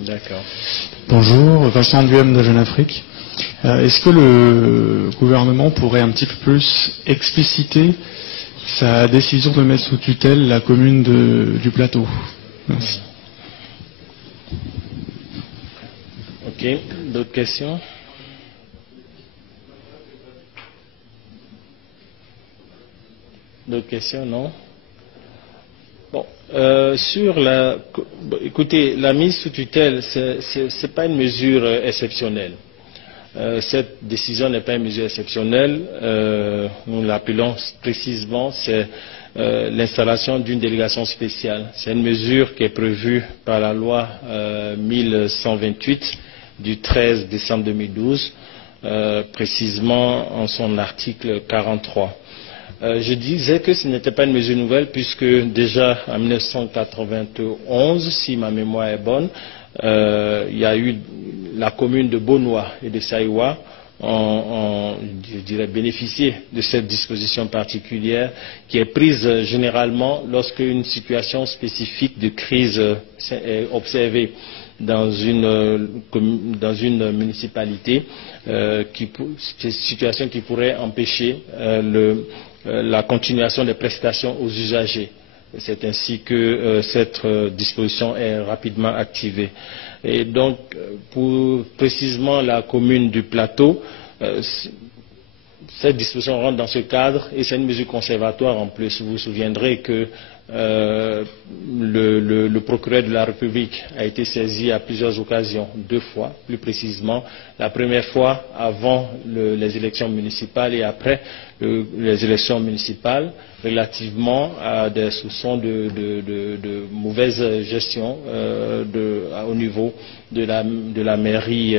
D'accord. Bonjour, Vincent Duhem de Jeune Afrique. Est-ce que le gouvernement pourrait un petit peu plus expliciter sa décision de mettre sous tutelle la commune du Plateau? Merci. Ok, d'autres questions? D'autres questions, non? Bon, écoutez, la mise sous tutelle, c'est pas une mesure exceptionnelle. Cette décision n'est pas une mesure exceptionnelle. Nous l'appelons précisément, c'est l'installation d'une délégation spéciale. C'est une mesure qui est prévue par la loi 1128 du 13 décembre 2012, précisément en son article 43. Je disais que ce n'était pas une mesure nouvelle puisque déjà en 1991, si ma mémoire est bonne, il y a eu la commune de Bonoua et de Saïwa ont, je dirais, bénéficié de cette disposition particulière qui est prise généralement lorsque une situation spécifique de crise est observée dans une municipalité, situation qui pourrait empêcher la continuation des prestations aux usagers. C'est ainsi que cette disposition est rapidement activée. Et donc, pour précisément la commune du Plateau, cette disposition rentre dans ce cadre et c'est une mesure conservatoire en plus. Vous vous souviendrez que le procureur de la République a été saisi à plusieurs occasions, 2 fois plus précisément. La première fois avant les élections municipales et après les élections municipales relativement à des soupçons de mauvaise gestion au niveau de la mairie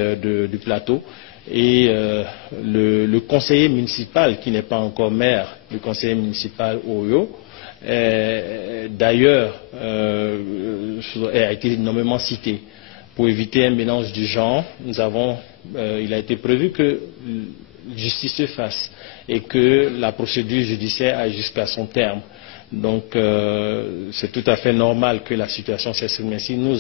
du Plateau. Et le conseiller municipal, qui n'est pas encore maire, le conseiller municipal Oyo, d'ailleurs a été nommément cité. Pour éviter un mélange du genre, il a été prévu que justice se fasse et que la procédure judiciaire aille jusqu'à son terme. Donc c'est tout à fait normal que la situation s'exprime ainsi. Nous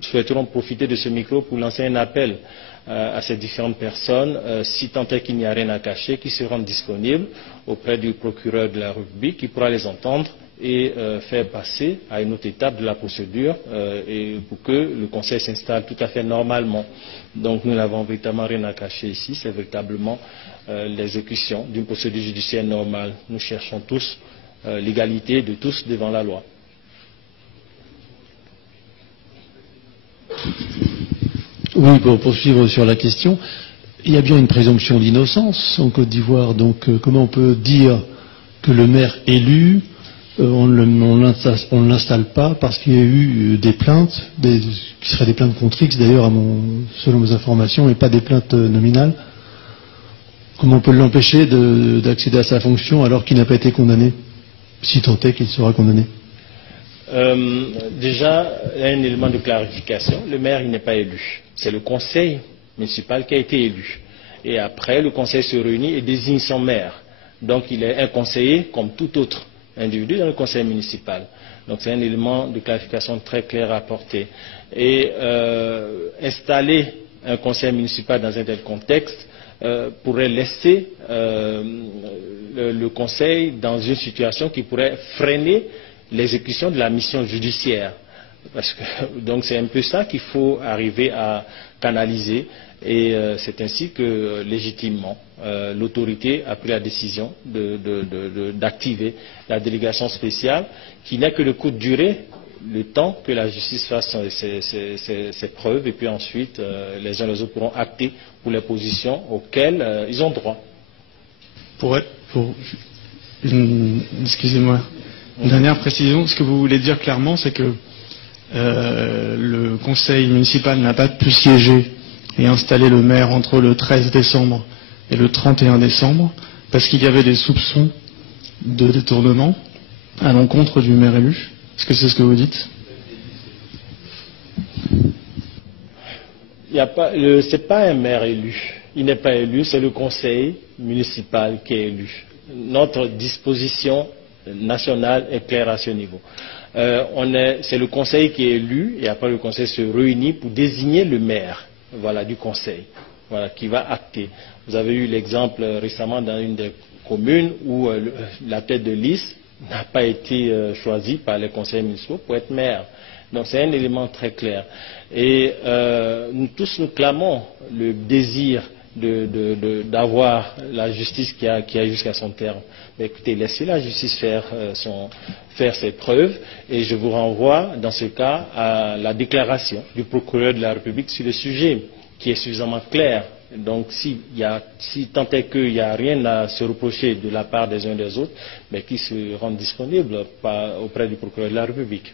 souhaiterons profiter de ce micro pour lancer un appel à ces différentes personnes, si tant est qu'il n'y a rien à cacher, qui se rendent disponibles auprès du procureur de la République, qui pourra les entendre et faire passer à une autre étape de la procédure et pour que le conseil s'installe tout à fait normalement. Donc nous n'avons véritablement rien à cacher ici, c'est véritablement l'exécution d'une procédure judiciaire normale. Nous cherchons tous l'égalité de tous devant la loi. Oui, pour poursuivre sur la question, il y a bien une présomption d'innocence en Côte d'Ivoire. Donc comment on peut dire que le maire élu, on ne l'installe pas parce qu'il y a eu des plaintes, qui seraient des plaintes contre X d'ailleurs, selon mes informations, et pas des plaintes nominales? Comment on peut l'empêcher d'accéder à sa fonction alors qu'il n'a pas été condamné, si tant est qu'il sera condamné? Déjà, un élément de clarification, le maire il n'est pas élu. C'est le conseil municipal qui a été élu. Et après, le conseil se réunit et désigne son maire. Donc il est un conseiller comme tout autre individu dans le conseil municipal. Donc c'est un élément de clarification très clair à apporter. Et installer un conseil municipal dans un tel contexte pourrait laisser le conseil dans une situation qui pourrait freiner l'exécution de la mission judiciaire. Donc c'est un peu ça qu'il faut arriver à canaliser et c'est ainsi que légitimement l'autorité a pris la décision d'activer la délégation spéciale qui n'est que de courte durée, le temps que la justice fasse ses preuves et puis ensuite les uns les autres pourront acter pour les positions auxquelles ils ont droit. Excusez-moi. Une dernière précision, ce que vous voulez dire clairement, c'est que le conseil municipal n'a pas pu siéger et installer le maire entre le 13 décembre et le 31 décembre parce qu'il y avait des soupçons de détournement à l'encontre du maire élu. Est-ce que c'est ce que vous dites? Ce n'est pas un maire élu. Il n'est pas élu, c'est le conseil municipal qui est élu. Notre disposition nationale est claire à ce niveau. c'est le conseil qui est élu et après le conseil se réunit pour désigner le maire, voilà, du conseil, voilà, qui va acter. Vous avez eu l'exemple récemment dans une des communes où la tête de liste n'a pas été choisie par les conseils municipaux pour être maire. Donc c'est un élément très clair. Et nous tous nous clamons le désir d'avoir la justice qui a jusqu'à son terme. Mais écoutez, laissez la justice faire ses preuves et je vous renvoie dans ce cas à la déclaration du procureur de la République sur le sujet qui est suffisamment clair. Donc si tant est qu'il n'y a rien à se reprocher de la part des uns et des autres, mais qu'ils se rendent disponibles auprès du procureur de la République.